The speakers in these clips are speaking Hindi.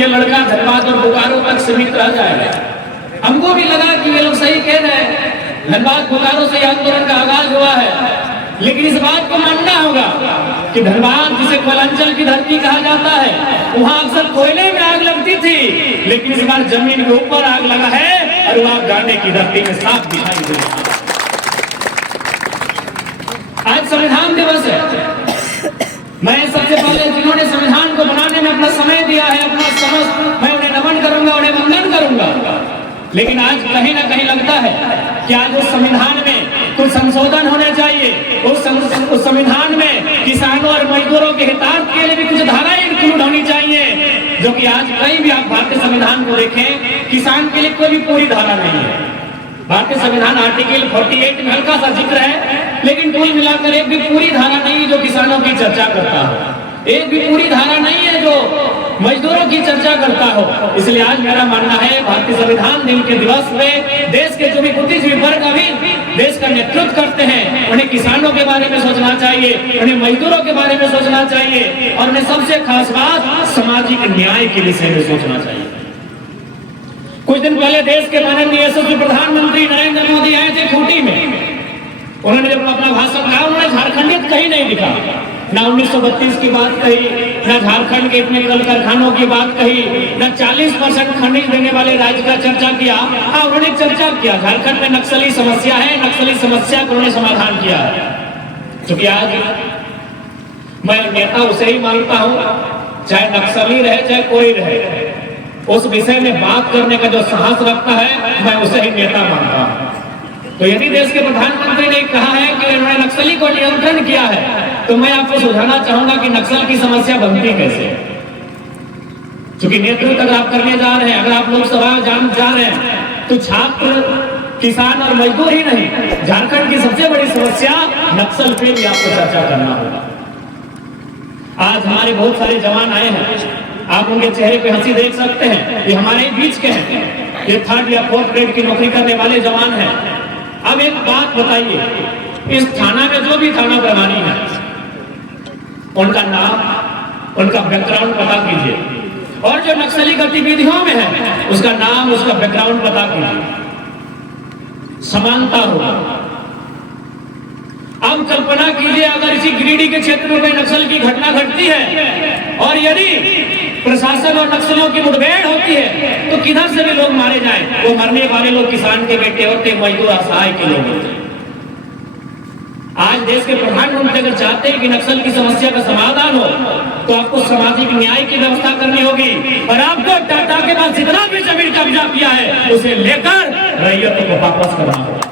ये लड़का धनबाद और बोकारो तक सीमित रह जाएगा। हमको भी लगा कि ये लोग सही कह रहे हैं, धनबाद बोकारो से आंदोलन का आगाज हुआ है, लेकिन इस बात को मानना होगा कि धनबाद जिसे कोयलांचल की धरती कहा जाता है, वहां अक्सर कोयले में आग लगती थी, लेकिन इस बार जमीन के ऊपर आग लगा है और वहां गाने की धरती में साफ दिखाई दे रहा है। आज संविधान दिवस है। मैं सबसे पहले जिन्होंने संविधान को बनाने में अपना समय दिया है, अपना समझ, मैं उन्हें नमन करूंगा, उन्हें वंदन करूंगा। लेकिन आज कहीं ना कहीं लगता है कि आज उस संविधान में कुछ संशोधन होने चाहिए। उस संविधान में किसानों और मजदूरों के हितार्थ के लिए भी कुछ धाराएं इंक्लूड होनी चाहिए, जो कि आज कहीं भी आप भारतीय संविधान को देखें, किसान के लिए कोई भी पूरी धारा नहीं है। भारतीय संविधान आर्टिकल 48 में हल्का सा जिक्र है, लेकिन कुल मिलाकर एक भी पूरी धारा नहीं जो किसानों की चर्चा करता हो, एक भी पूरी धारा नहीं है जो मजदूरों की चर्चा करता हो। इसलिए आज मेरा मानना है भारतीय संविधान दिन के दिवस में देश के जो भी बुद्धिजीवी वर्ग अभी देश का नेतृत्व करते हैं, उन्हें किसानों के बारे में सोचना चाहिए, उन्हें मजदूरों के बारे में सोचना चाहिए, और उन्हें सबसे खास बात सामाजिक न्याय के विषय में सोचना चाहिए। कुछ दिन पहले देश के माननीय यशस्वी प्रधानमंत्री नरेंद्र मोदी आए थे खूंटी में। उन्होंने जब अपना भाषण कहा, उन्होंने झारखंडित कहीं नहीं दिखा, ना 1932 की बात कही, ना झारखंड के इतने कल कारखानों की बात कही, ना 40% खनिज देने वाले राज्य का चर्चा किया। हाँ, उन्होंने चर्चा किया झारखंड में नक्सली समस्या है, नक्सली समस्या को उन्होंने समाधान किया। क्योंकि आज मैं नेता उसे ही मानता हूँ, चाहे नक्सली रहे चाहे कोई रहे, उस विषय में बात करने का जो साहस रखता है, मैं उसे ही नेता मानता हूँ। तो यदि देश के प्रधानमंत्री ने कहा है कि उन्होंने नक्सली को नियंत्रण किया है, तो मैं आपको सुझाना चाहूंगा कि नक्सल की समस्या बनती कैसे। क्योंकि नेतृत्व अगर आप करने जा रहे हैं, अगर आप लोकसभा जा रहे हैं, तो छात्र, किसान और मजदूर ही नहीं, झारखंड की सबसे बड़ी समस्या नक्सल पे भी आपको चर्चा करना होगा। आज हमारे बहुत सारे जवान आए हैं, आप उनके चेहरे पे हंसी देख सकते हैं, ये हमारे बीच के हैं, ये 3rd या 4th ग्रेड की नौकरी करने वाले जवान हैं। अब एक बात बताइए, इस थाना में जो भी थाना प्रभारी है, उनका नाम, उनका बैकग्राउंड पता कीजिए, और जो नक्सली गतिविधियों में है उसका नाम, उसका बैकग्राउंड पता कीजिए, समानता होगा। अब कल्पना कीजिए अगर इसी गिरिडीह के क्षेत्र में कोई नक्सल की घटना घटती है और यदि प्रशासन और नक्सलियों की मुठभेड़ होती है, तो किधर से भी लोग मारे जाएं, वो मरने वाले लोग किसान के बेटे होते, मजदूर असहाय के लोग होते। आज देश के प्रधानमंत्री अगर चाहते हैं कि नक्सल की समस्या का समाधान हो, तो आपको सामाजिक न्याय की व्यवस्था करनी होगी, और आपको टाटा के पास जितना भी जमीन कब्जा किया है उसे लेकर रैयतों को वापस करना होगा।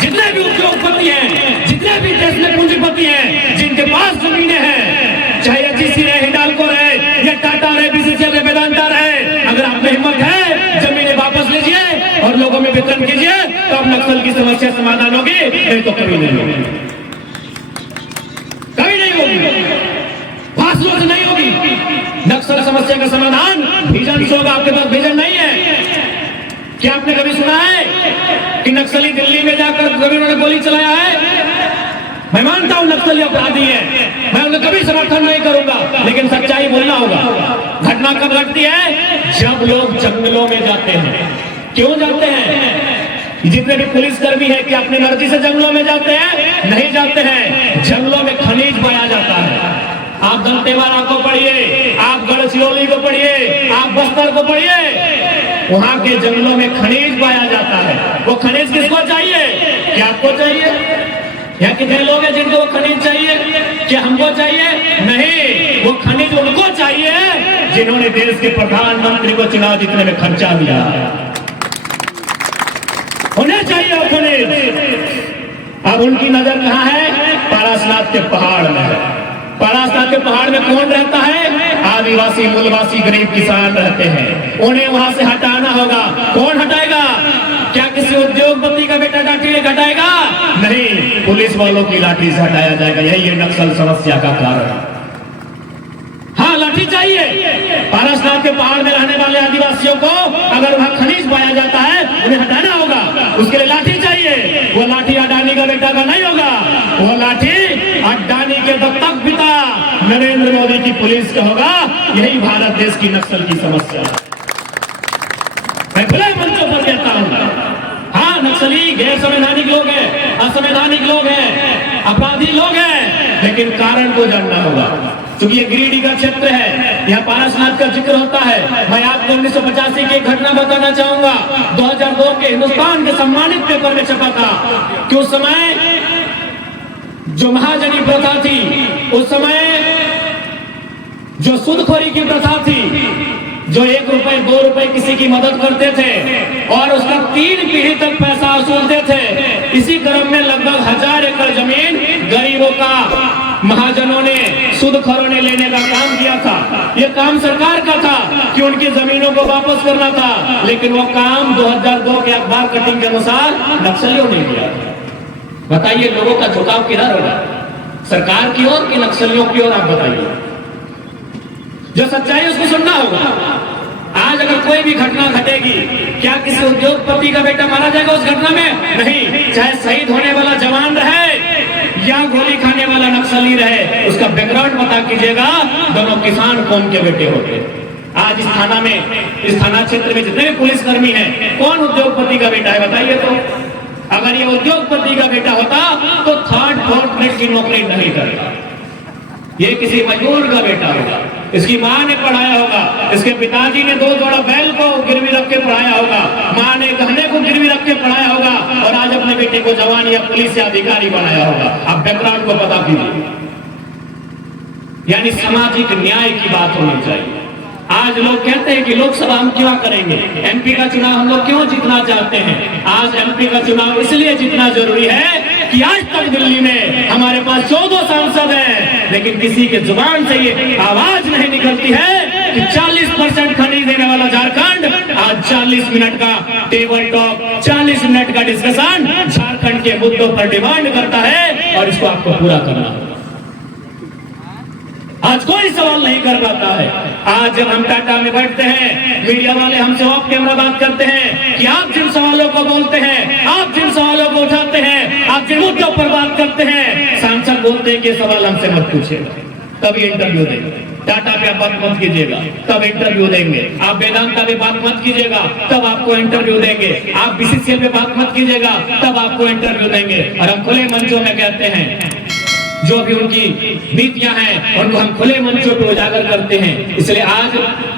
जितने भी उद्योगपति हैं, जितने भी देश में पूंजीपति हैं, जिनके पास जमीनें हैं, चाहे एचईसी रहे, हिंडाल्को रहे, या टाटा रहे, बीसीसीएल रहे, वेदांता रहे, अगर आप में हिम्मत है जमीनें वापस लीजिए और लोगों में वितरण कीजिए, तो अब नक्सल की समस्या समाधान होगी, नहीं तो कभी नहीं होगी, कभी नहीं होगी, फासलों से नहीं होगी। नक्सल समस्या का समाधान विजन से होगा। आपके पास विजन नहीं है। क्या आपने कभी सुना है कि नक्सली दिल्ली में जाकर कभी उन्होंने गोली चलाया है? मैं मानता हूं नक्सली अपराधी है, मैं उन्हें कभी समर्थन नहीं करूंगा, लेकिन सच्चाई बोलना होगा। घटना कब घटती है? जब लोग जंगलों में जाते हैं। क्यों जाते हैं? जितने भी पुलिसकर्मी है कि अपनी मर्जी से जंगलों में जाते हैं? नहीं जाते हैं। जंगलों में खनिज पाया जाता है। आप दंतेवाड़ा को पढ़िए, आप गढ़चिरौली को पढ़िए, आप बस्तर को पढ़िए, वहां के जंगलों में खनिज पाया जाता है। वो खनिज किसको चाहिए? क्या आपको चाहिए? या कितने लोग हैं जिनको वो खनिज चाहिए? क्या हमको चाहिए? नहीं, वो खनिज उनको चाहिए जिन्होंने देश के प्रधानमंत्री को चुनाव जीतने में खर्चा दिया। उन्हें चाहिए वो खनिज। अब उनकी नजर कहाँ है? पारसनाथ के पहाड़ में। पारसनाथ के पहाड़ में कौन रहता है? आदिवासी, मूलवासी, गरीब किसान रहते हैं। उन्हें वहां से हटाना होगा। कौन हटाएगा? क्या किसी उद्योगपति का बेटा लाठी ले हटाएगा? नहीं, पुलिस वालों की लाठी से हटाया जाएगा। यही है नक्सल समस्या का कारण। हाँ, लाठी चाहिए। पारसनाथ के पहाड़ में रहने वाले आदिवासियों को अगर वहां खनिज पाया जाता है, उन्हें हटाना होगा। उसके लिए लाठी चाहिए। वो लाठी अडानी का बेटा का नहीं होगा। वो लाठी अडानी के दत्तक पिता नरेंद्र मोदी की पुलिस का होगा। यही भारत देश की नक्सल की समस्या है। मैं खुले मंचों पर कहता हूं, हाँ नक्सली गैर संवैधानिक लोग हैं, असंवैधानिक लोग हैं, अपराधी लोग हैं, लेकिन कारण को जानना होगा। क्योंकि ये गिरिडीह का क्षेत्र है, यहाँ पारसनाथ का जिक्र होता है। मैं आपको 1985 की एक घटना बताना चाहूंगा। 2002 के हिंदुस्तान के सम्मानित पेपर में छपा था कि उस समय जो महाजनी प्रथा थी, उस समय जो सूदखोरी की प्रथा थी, जो 1 रुपए 2 रुपए किसी की मदद करते थे और उसका 3 पीढ़ी तक पैसा वसूलते थे। इसी क्रम में लगभग 1000 एकड़ जमीन गरीबों का महाजनों ने, सूदखोरों ने लेने का काम किया था। यह काम सरकार का था कि उनकी जमीनों को वापस करना था, लेकिन वो काम 2002 के अखबार कटिंग के अनुसार नक्सलियों ने किया। बताइए लोगों का झुकाव किधर होगा, सरकार की ओर कि नक्सलियों की ओर? आप बताइए। जो सच्चाई उसको सुनना होगा। आज अगर कोई भी घटना घटेगी, क्या किसी उद्योगपति का बेटा मारा जाएगा उस घटना में? नहीं। चाहे शहीद होने वाला जवान रहे या गोली खाने वाला नक्सली रहे, उसका बैकग्राउंड पता कीजिएगा। दोनों किसान कौन के बेटे होते। आज इस थाना में, इस थाना क्षेत्र में जितने भी पुलिसकर्मी हैं, कौन उद्योगपति का बेटा है? बताइए तो। अगर ये उद्योगपति का बेटा होता तो 3rd 4th ग्रेड की नौकरी नहीं करता। ये किसी मजदूर का बेटा होगा, इसकी माँ ने पढ़ाया होगा, इसके पिताजी ने 2 जोड़ा बैल को गिरवी रख के पढ़ाया होगा, माँ ने गहने को गिरवी रख के पढ़ाया होगा, और आज अपने बेटे को जवान या पुलिस या अधिकारी बनाया होगा। आप बैकग्राउंड को पता कीजिए। यानी सामाजिक न्याय की बात होनी चाहिए। आज लोग कहते हैं कि लोकसभा हम क्यों करेंगे, एमपी का चुनाव हम लोग क्यों जीतना चाहते हैं? आज एमपी का चुनाव इसलिए जीतना जरूरी है कि आज तक दिल्ली में हमारे पास 14 सांसद हैं, लेकिन किसी के जुबान से ये आवाज नहीं निकलती है कि 40% खरीद देने वाला झारखंड आज 40 मिनट का टेबल टॉक, 40 मिनट का डिस्कशन झारखंड के मुद्दों पर डिमांड करता है, और इसको आपको पूरा करना है। आज कोई सवाल नहीं कर पाता है। आज जब हम टाटा में बैठते हैं, मीडिया वाले हमसे ऑफ कैमरा बात करते हैं कि आप जिन सवालों को बोलते हैं, आप जिन सवालों को उठाते हैं, आप जिन मुद्दों पर बात करते हैं, सांसद बोलते हैं कि सवाल हमसे मत पूछिएगा, तभी इंटरव्यू देंगे। टाटा पे आप बात मत कीजिएगा, तब इंटरव्यू देंगे। आप वेदांता पे बात मत कीजिएगा, तब आपको इंटरव्यू देंगे। आप बीसीसीएल पे बात मत कीजिएगा, तब आपको इंटरव्यू देंगे। और हम खुले मंचों में कहते हैं, जो भी उनकी नीतियां हैं उनको हम खुले मंचों पर उजागर करते हैं। इसलिए आज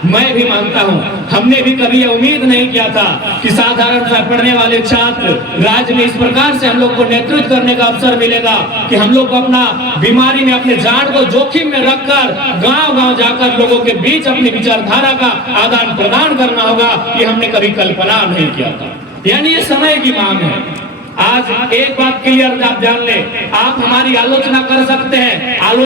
मैं भी मानता हूं, हमने भी कभी यह उम्मीद नहीं किया था कि साधारण सा पढ़ने वाले छात्र राज्य में इस प्रकार से हम लोग को नेतृत्व करने का अवसर मिलेगा कि हम लोग को अपना बीमारी में अपने जान को जोखिम में रखकर गांव-गांव जाकर लोगों के बीच अपनी विचारधारा का आदान प्रदान करना होगा। ये हमने कभी कल्पना नहीं किया था। यानी ये समय की मांग है। आज एक बात क्लियर आप जान ले, आप हमारी आलोचना कर सकते हैं,